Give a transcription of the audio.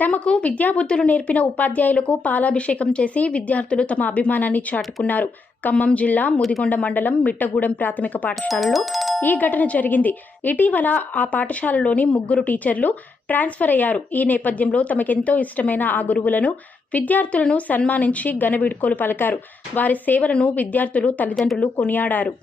తమకు విద్యాబుద్ధులు నేర్పిన ఉపాధ్యాయులకు పాలాభిషేకం చేసి విద్యార్థులు తమ అభిమానాన్ని చాటుకున్నారు. ఖమ్మం జిల్లా ముదిగొండ మండలం మిట్టగూడెం ప్రాథమిక పాఠశాలలో ఈ ఘటన జరిగింది. ఇటీవల ఆ పాఠశాలలోని 3 టీచర్లు ట్రాన్స్ఫర్ అయ్యారు. ఈ నేపథ్యంలో తమకెంతో ఇష్టమైన ఆ గురువులను, విద్యార్థులను సన్మానించి ఘన వీడ్కోలు పలికారు. వారి సేవలను విద్యార్థులు, తల్లిదండ్రులు కొనియాడారు.